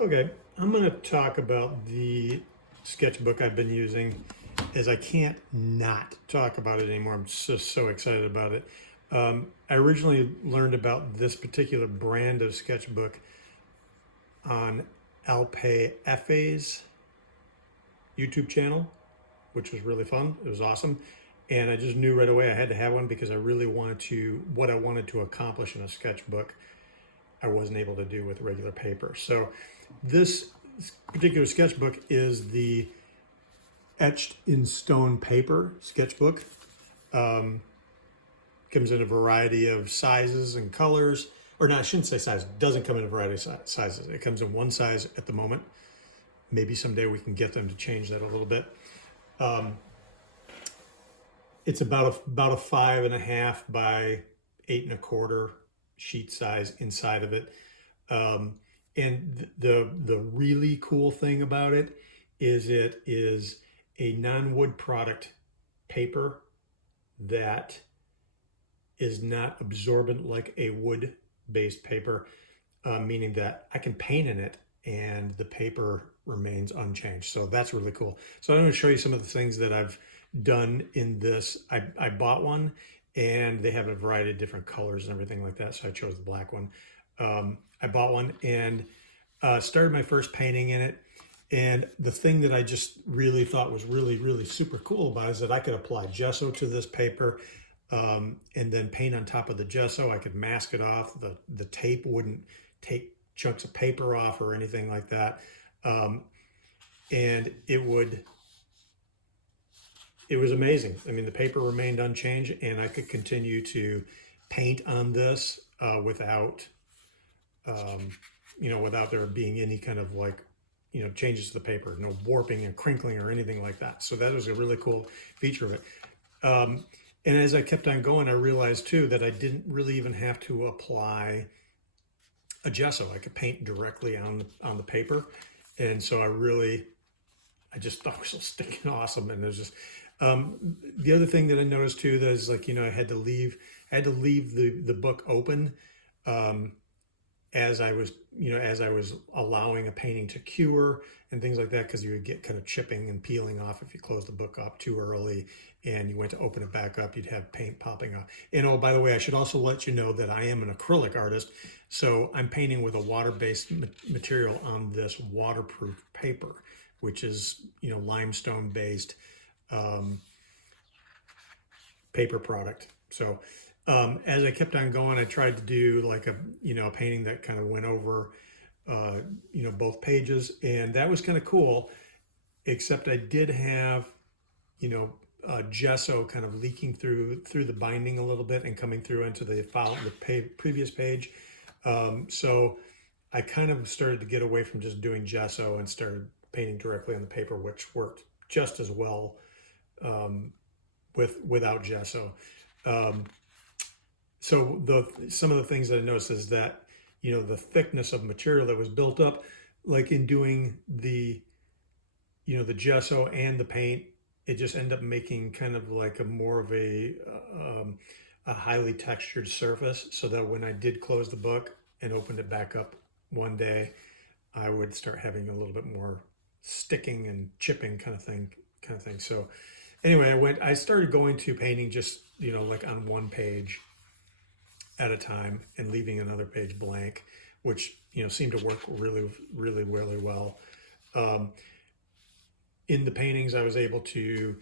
Okay, I'm going to talk about the sketchbook I've been using, as I can't not talk about it anymore. I'm just so excited about it. I originally learned about this particular brand of sketchbook on Alpay Efe's YouTube channel, which was really fun. It was awesome. And I just knew right away I had to have one because I really wanted to, what I wanted to accomplish in a sketchbook, I wasn't able to do with regular paper. So this particular sketchbook is the Etched in Stone Paper sketchbook. Comes in a variety of sizes and colors, or no, I shouldn't say size. It doesn't come in a variety of sizes. It comes in one size at the moment. Maybe someday we can get them to change that a little bit. It's about a 5.5 by 8.25 sheet size inside of it. And the really cool thing about it is a non-wood product paper that is not absorbent like a wood-based paper, meaning that I can paint in it and the paper remains unchanged. So that's really cool. So I'm going to show you some of the things that I've done in this. I bought one and they have a variety of different colors and everything like that. So I chose the black one. I bought one and started my first painting in it. And the thing that I just really thought was really super cool about it is that I could apply gesso to this paper and then paint on top of the gesso. I could mask it off. The tape wouldn't take chunks of paper off or anything like that. And it was amazing. I mean, the paper remained unchanged and I could continue to paint on this without without there being any kind of changes to the paper, no warping and crinkling or anything like that. So that was a really cool feature of it. And as I kept on going, I realized too that I didn't really even have to apply a gesso. I could paint directly on the paper. And so I just thought it was stinking awesome. And there's just, the other thing that I noticed too, that is I had to leave the book open, as I was allowing a painting to cure and things like that, because you would get kind of chipping and peeling off if you closed the book up too early and you went to open it back up, you'd have paint popping off. And oh, by the way, I should also let you know that I am an acrylic artist, so I'm painting with a water-based material on this waterproof paper, which is limestone-based paper product. So as I kept on going, I tried to do like a painting that kind of went over both pages, and that was kind of cool. Except I did have gesso kind of leaking through the binding a little bit and coming through into the previous page. So I kind of started to get away from just doing gesso and started painting directly on the paper, which worked just as well without gesso. So some of the things that I noticed is that the thickness of material that was built up, like in doing the gesso and the paint, it just ended up making kind of like a more of a highly textured surface, so that when I did close the book and opened it back up one day, I would start having a little bit more sticking and chipping kind of thing. So anyway, I started going to painting just like on one page at a time and leaving another page blank, which seemed to work really well. In the paintings, I was able to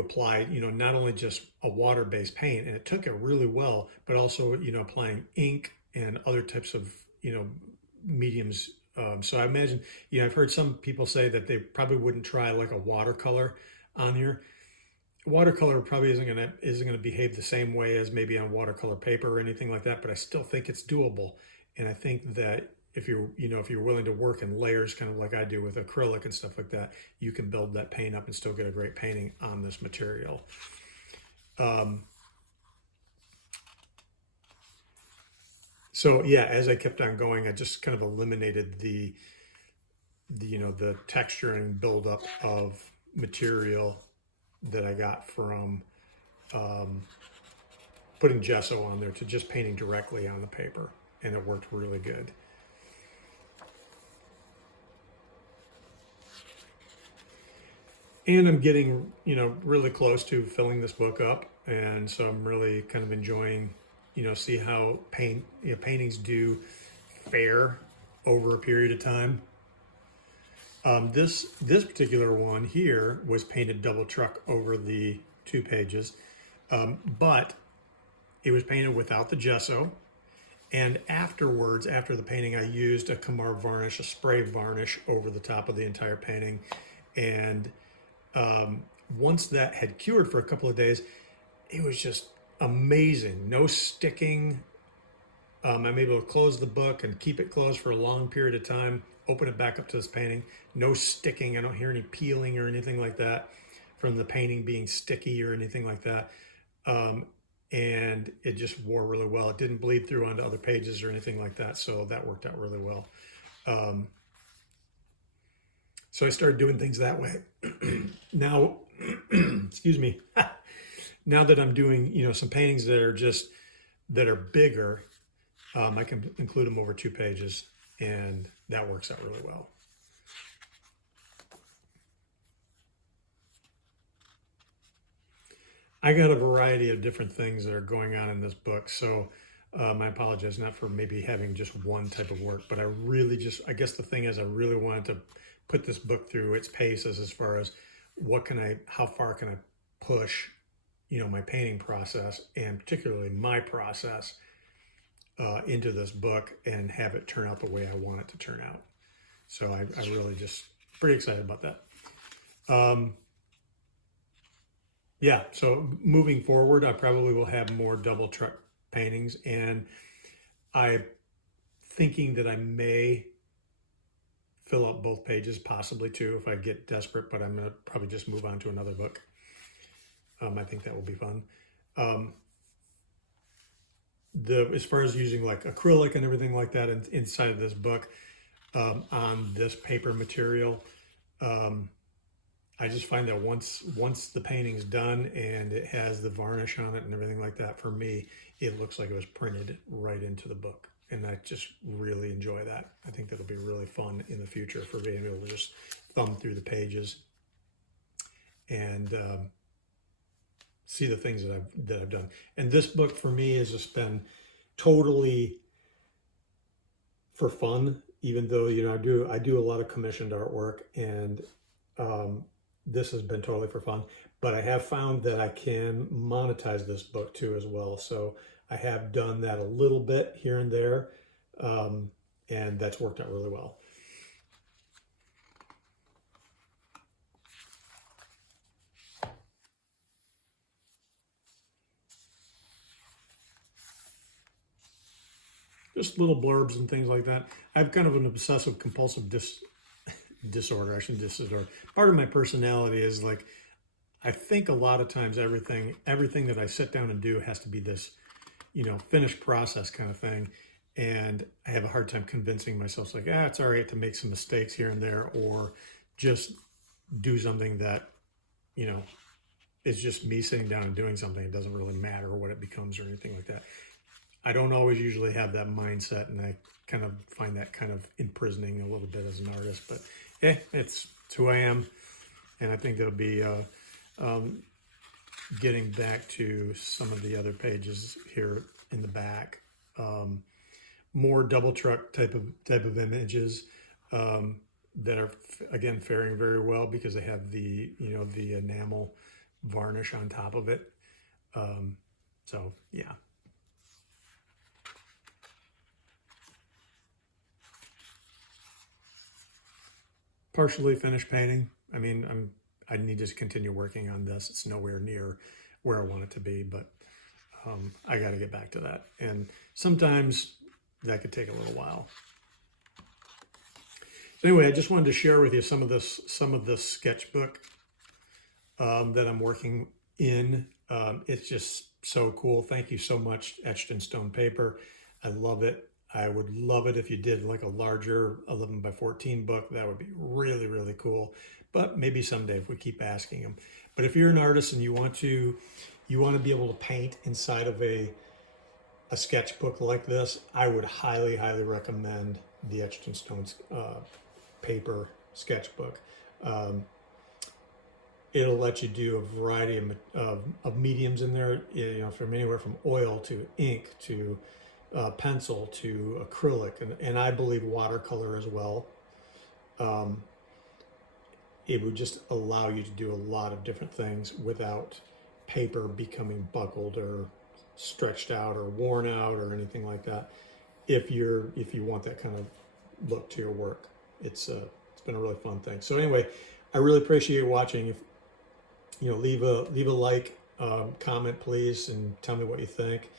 apply not only just a water-based paint, and it took it really well, but also applying ink and other types of mediums. So I imagine I've heard some people say that they probably wouldn't try like a watercolor on here. Watercolor probably isn't gonna behave the same way as maybe on watercolor paper or anything like that, but I still think it's doable. And I think that if you're willing to work in layers, kind of like I do with acrylic and stuff like that, you can build that paint up and still get a great painting on this material. So yeah, as I kept on going, I just kind of eliminated the texture and buildup of material that I got from putting gesso on there to just painting directly on the paper, and it worked really good. And I'm getting, really close to filling this book up, and so I'm really kind of enjoying, see how paintings do fare over a period of time. This particular one here was painted double truck over the 2 pages, but it was painted without the gesso. And afterwards, after the painting, I used a Kamar varnish, a spray varnish over the top of the entire painting. And once that had cured for a couple of days, it was just amazing. No sticking. I'm able to close the book and keep it closed for a long period of time, open it back up to this painting. No sticking. I don't hear any peeling or anything like that from the painting being sticky or anything like that. And it just wore really well. It didn't bleed through onto other pages or anything like that, so that worked out really well. So I started doing things that way. Now, excuse me. Now that I'm doing, some paintings that are bigger, I can include them over 2 pages, and that works out really well. I got a variety of different things that are going on in this book, so I apologize not for maybe having just one type of work, but I guess the thing is, I really wanted to put this book through its paces as far as how far can I push, my painting process, and particularly my process, into this book and have it turn out the way I want it to turn out. So I really just pretty excited about that. Yeah, so moving forward, I probably will have more double truck paintings, and I'm thinking that I may fill up both pages, possibly too, if I get desperate, but I'm going to probably just move on to another book. I think that will be fun. As far as using like acrylic and everything like that inside of this book, on this paper material, I just find that once the painting's done and it has the varnish on it and everything like that, for me, it looks like it was printed right into the book. And I just really enjoy that. I think that'll be really fun in the future for being able to just thumb through the pages and see the things that I've done. And this book for me has just been totally for fun, even though, I do a lot of commissioned artwork, and this has been totally for fun. But I have found that I can monetize this book too as well. So I have done that a little bit here and there, and that's worked out really well. Just little blurbs and things like that. I have kind of an obsessive compulsive disorder. I shouldn't disorder. Part of my personality is like, I think a lot of times everything that I sit down and do has to be this, finished process kind of thing. And I have a hard time convincing myself, it's like, it's all right to make some mistakes here and there, or just do something that, is just me sitting down and doing something. It doesn't really matter what it becomes or anything like that. I don't always usually have that mindset, and I kind of find that kind of imprisoning a little bit as an artist. But it's who I am, and I think it'll be getting back to some of the other pages here in the back. More double truck type of images that are again faring very well because they have the the enamel varnish on top of it. So yeah. Partially finished painting. I mean, I need to continue working on this. It's nowhere near where I want it to be, but I got to get back to that. And sometimes that could take a little while. So anyway, I just wanted to share with you some of this sketchbook that I'm working in. It's just so cool. Thank you so much, Etched in Stone Paper. I love it. I would love it if you did like a larger 11 by 14 book. That would be really, really cool. But maybe someday if we keep asking them. But if you're an artist and you want to be able to paint inside of a sketchbook like this, I would highly, highly recommend the Etched in Stone paper sketchbook. it'll let you do a variety of mediums in there, you know, from anywhere from oil to ink to pencil to acrylic, and I believe watercolor as well. Um, it would just allow you to do a lot of different things without paper becoming buckled or stretched out or worn out or anything like that. If you want that kind of look to your work, it's been a really fun thing. So anyway, I really appreciate watching. If you know, leave a like, comment please, and tell me what you think.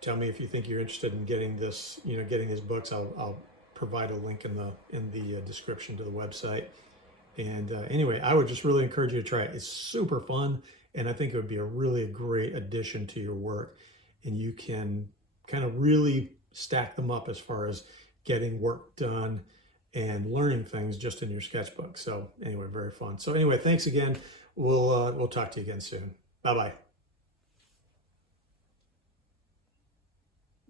Tell me if you think you're interested in getting this, you know, getting these books. I'll provide a link in the description to the website. And anyway, I would just really encourage you to try it. It's super fun, and I think it would be a really great addition to your work. And you can kind of really stack them up as far as getting work done and learning things just in your sketchbook. So anyway, very fun. So anyway, thanks again. We'll talk to you again soon. Bye bye.